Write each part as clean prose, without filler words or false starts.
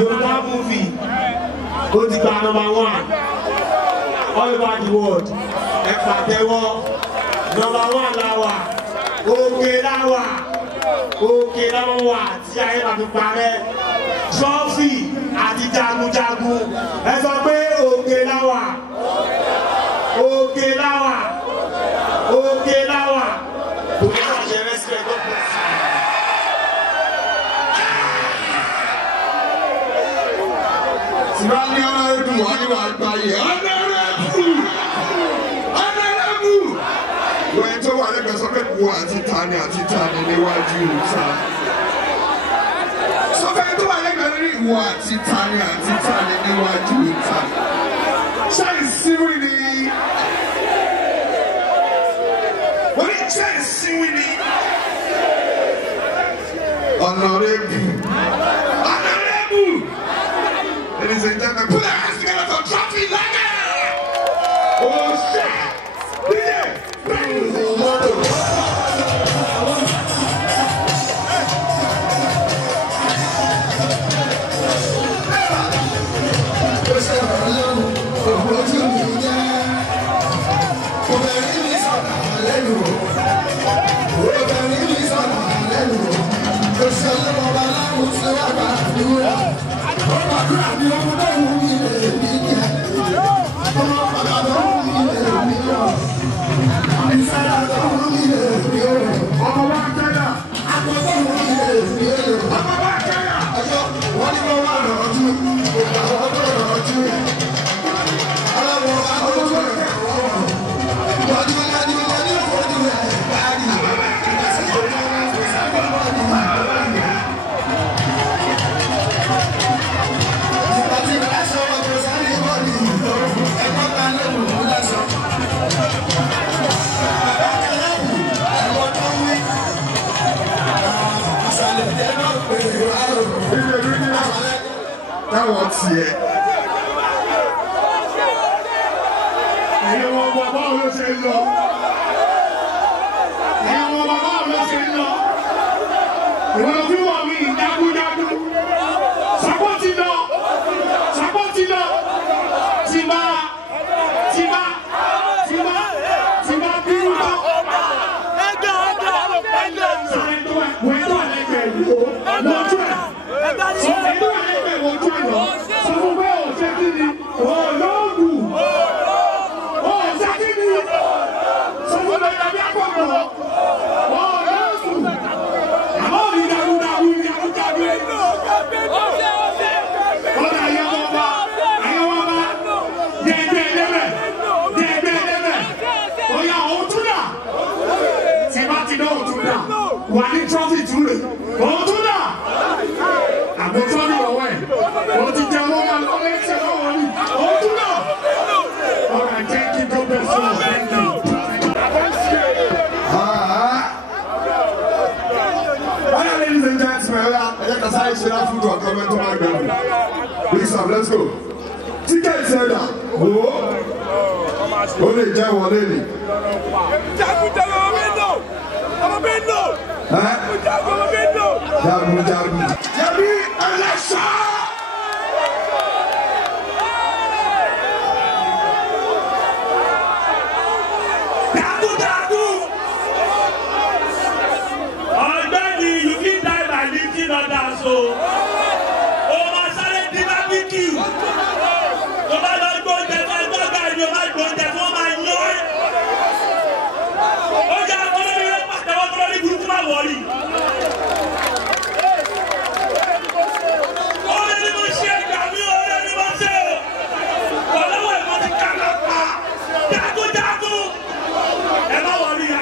Yoruba movie, go to bar #1 all over the world. Ẹ̀pàtẹ́wọ́ #1 láwà, òkè láwà tí ayé máa fi parẹ́. Trophy àti jagunjagun, ẹ sọ pé òkè láwà. Rally honorable, honorable. Wọ́n tó wà lẹ́gbẹ̀ẹ́ sọ́kẹ́ wo àti tani níwájú ìta. Sọ́kẹ́ tó wà lẹ́gbẹ̀ẹ́ lórí wo àti tani níwájú ìta. Ṣáì síwì ni. Wọ́n ní ṣáì síwì ni. Honorable. Ladies and gentlemen, put your hands together for Trophy Lager! Oh shit! DJ! What's here? Oya òtún náà. Tí bá ti dán òtún náà, wà ní trọ́fì tún lè. Òtún náà. Àgbo trọ́fì lọ́wọ́ ẹ̀. O ti jẹ owó máa lọ lẹ́sẹ̀ lọ́wọ́ rí. Òtún náà. Alright, thank you, God bless you. Thank you. Alright, ladies and gentlemen, let's go. Ticket seller. Oh, only Jai Waleni. Jabu. Jabi Elisha. You can die by lifting others, so.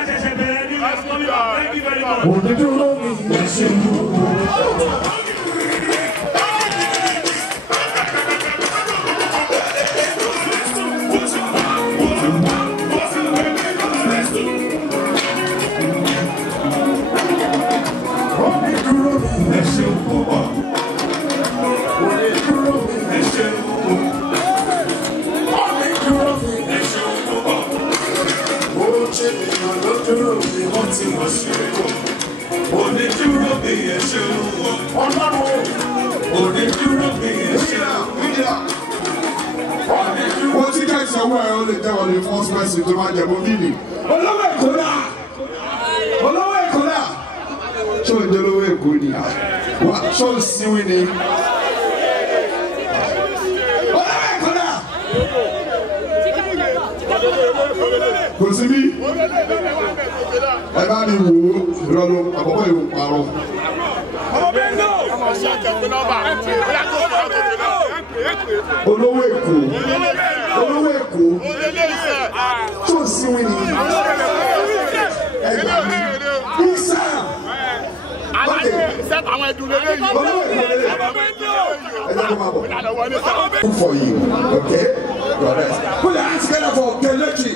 Thank you very much. Wọ́n ti kẹ́ ìsanwó ẹ̀ ó lè tẹ́ wọlé first person tó máa jẹ̀bú bíbí. Olówó Èkó náà! Olówó Èkó náà! Ṣé o jẹ́ olówó Èkó ni? Ṣé o sinwi ni? Olówó Èkó náà! Kò sí bí? Ẹ bá mi wò ó lọ́dún àkọ́kọ́ ìwò parọ́. Olówó Èkó. Olówó Èkó. Tó sinwi ni. Ẹgbà mi. Isa. Olówó Èkó lélẹ̀. Ẹjọ́ kó máa bọ̀. Good for you. Okay? God bless. Put your hands together for Kelechi.